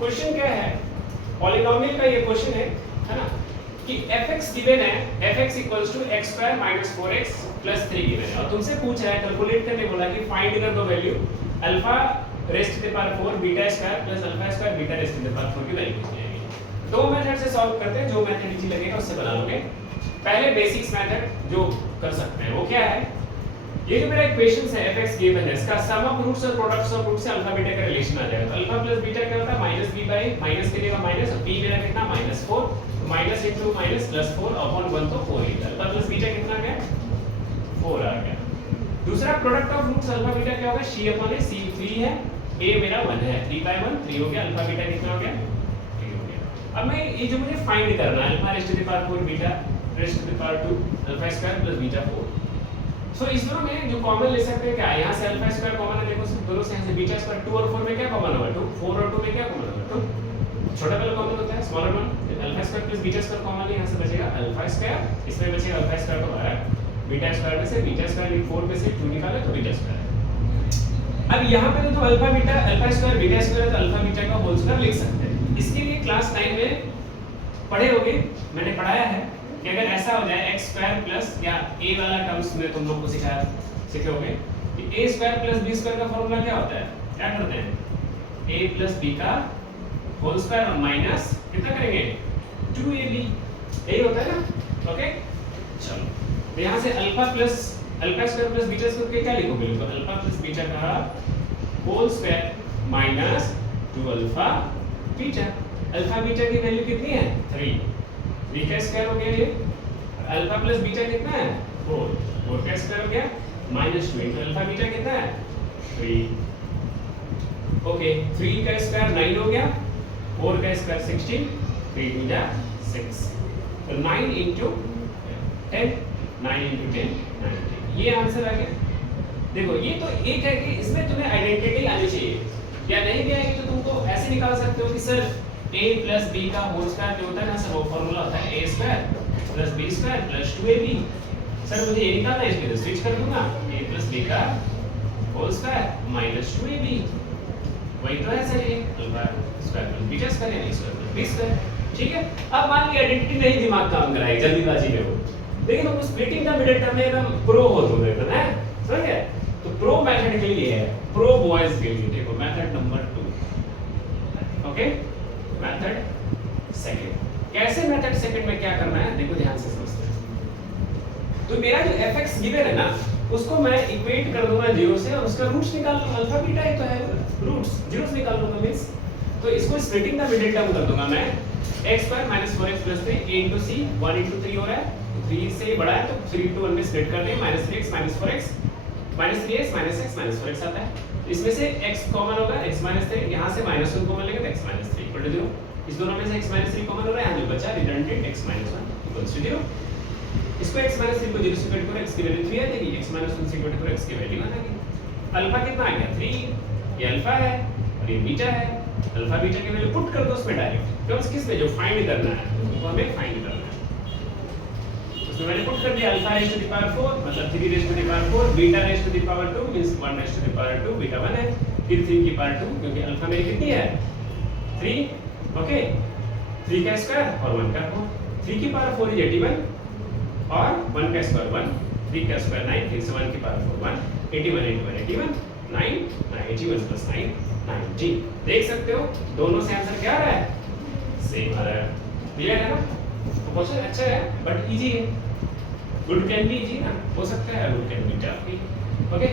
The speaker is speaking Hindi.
क्वेश्चन क्या है, पॉलिनोमियल का ये क्वेश्चन है ना, कि fx गिवन है, fx equals to x square minus 4x plus 3 given है, और तुमसे पूछ रहा है कैलकुलेट करने बोला कि फाइंड कर दो value alpha raised to the power 4 beta square plus alpha square beta raised to the power 4 की वैल्यू पूछ जाएगी। दो मेथड से सॉल्व करते हैं, जो मेथड इजी लगेगा उससे बना लोगे। पहले बेसिक्स मेथड जो कर सकते हैं वो क्या है, ये जो मेरा इक्वेशंस है fx गिवन है, इसका सम ऑफ रूट्स और प्रोडक्ट्स ऑफ रूट्स से अल्फा बीटा का रिलेशन आ जाएगा। तो अल्फा प्लस बीटा क्या होता है, माइनस b बाय माइनस के लिए माइनस, और b मेरा कितना -4, minus into minus plus 4 upon 1 तो 4 ही। अल्फा प्लस बीटा कितना आ गया, 4 आ गया। दूसरा product of roots alpha beta क्या होगा, c अपॉन a, c 3 है, a मेरा 1 है, 3 बाय 1 3 हो गया, अल्फा बीटा कितना हो गया 3 हो गया। अब मैं ये जो मुझे फाइंड करना है alpha raised to the power 4 beta raised to the power 2 alpha square plus beta 4। So इस दोनों में जो कॉमन ले सकते हैं क्या, यहाँ से अल्फा स्क्वायर कॉमन है, देखो दोनों से यहाँ से बीटा स्क्वायर 2 और 4 में क्या कॉमन होगा 2, 4 और 2 में क्या कॉमन होगा 2, छोटा वाला कॉमन होता है smaller one, alpha square plus beta square common है, यहाँ से बचेगा अल्फा स्क्वायर, इसमें बचेगा अल्फा स्क्वायर तो बाहर, बीटा स्क्वायर में से बीटा स्क्वायर 4 में से 2 निकाले तो बीटा स्क्वायर। अब यहाँ पे तो alpha beta alpha square beta square तो अल्फा बीटा का होल स्क्वायर लिख सकते हैं। इसके लिए क्लास 9 में पढ़े होगे, मैंने पढ़ाया है कि अगर ऐसा हो जाए x स्क्वायर प्लस या a वाला टर्म्स में तुम लोग को सिखाया सीखे होंगे कि a square plus b square का फॉर्मूला क्या होता है, क्या करते हैं a प्लस b का होल स्क्वायर और माइनस कितना करेंगे 2ab, यही होता है ना। ओके चलो, तो यहाँ से alpha square plus beta square के क्या लिखोगे, तो अल्फा प्लस बीटा का whole square minus 2 alpha beta. Alpha beta की वैल्यू कितनी है 3, 3 का स्क्वायर हो गया ये, अल्फा प्लस बीटा कितना है 4, 4 का स्क्वायर हो गया माइनस 2 इंटू अल्फा बीटा कितना है 3। ओके 3 का स्क्वायर 9 हो गया, 4 का स्क्वायर 16, 3 2 जा 6, तो 9 इंटू 10, 9 इंटू 10 90, ये आंसर आ गया। देखो ये तो एक है कि इसमें तुम्हें आइडेंटिटी आनी चाहिए, या नहीं भी आएगी तो तुमको ऐसे निकाल सकते हो कि सर a प्लस b का होल स्क्वायर जो होता है ना सर, वो फॉर्मूला होता है a square plus b square plus 2ab। Sir मुझे ये निकालना है, इसमें तो स्विच कर दूंगा a प्लस b का होल स्क्वायर माइनस 2ab, वही तो है सर ये alpha square plus beta square यानी स्क्वायर प्लस b स्क्वायर। ठीक है, अब मान लीजिए आइडेंटिटी नहीं दिमाग काम कराएगी जल्दीबाजी में वो, लेकिन तुम स्प्लिटिंग का मिडिल टर्म में एकदम प्रो हो तुम एकदम है, समझ गए। तो प्रो मेथड के लिए है, प्रो बॉयज के लिए देखो method number 2। Okay method second, कैसे मेथड सेकंड में क्या करना है देखो ध्यान से समझते हैं। तो मेरा जो fx गिवन है ना, उसको मैं इक्वेट कर दूंगा 0 से और उसका रूट्स निकाल लूंगा, अल्फा बीटा ही तो है, रूट्स जीरोस निकाल लूंगा मींस, तो इसको स्प्लिटिंग का मिडिल टर्म कर दूंगा मैं, x square minus 4x plus 3 a into c 1 into 3 हो रहा है, 3 से बड़ा है तो 3 into 1 में स्प्लिट कर दें, -3x minus 4x minus 3x minus x minus 4x आता है, इसमें से x कॉमन होगा x माइनस 3, यहाँ से -1 कॉमन लेंगे तो x माइनस 3 इक्वल टू 0, इस दोनों में से x माइनस 3 कॉमन हो रहा है, यहाँ जो बचा redundant x minus 1 equal to 0। इसको x माइनस 3 को 0 से इक्वल करो, x की वैल्यू 3 आ जाएगी, x माइनस 1 से इक्वल करो, x की वैल्यू आ जाएगी। अल्फा कितना आ गया 3, ये अल्फा है और ये बीटा है, अल्फा बीटा की वैल्यू पुट कर दो उसमें डायरेक्ट, क्योंकि किस में जो फाइंड करना है वो हमें फाइंड करना है, उसमें मैंने पुट कर दिया alpha raise to the power 4 मतलब 3 raise to the power 4, beta raise to the power 2 means 1 raise to the power 2, beta 1 है, फिर 3 की पावर 2 क्योंकि अल्फा मेरी कितनी है 3। ओके 3 का स्क्वायर और 1 का 4, 3 की पावर 4 इज 81 और 1 का स्क्वायर 1, 3 का स्क्वायर 9, फिर से 1 की पावर 4 1, 81 into 1 81 9, 81 plus 9 90। देख सकते हो दोनों से आंसर क्या आ रहा है सेम आ रहा है, क्लियर है ना। तो क्वेश्चन अच्छा है बट इजी है, गुड कैन बी इजी ना, हो सकता है गुड कैन बी टफ भी। ओके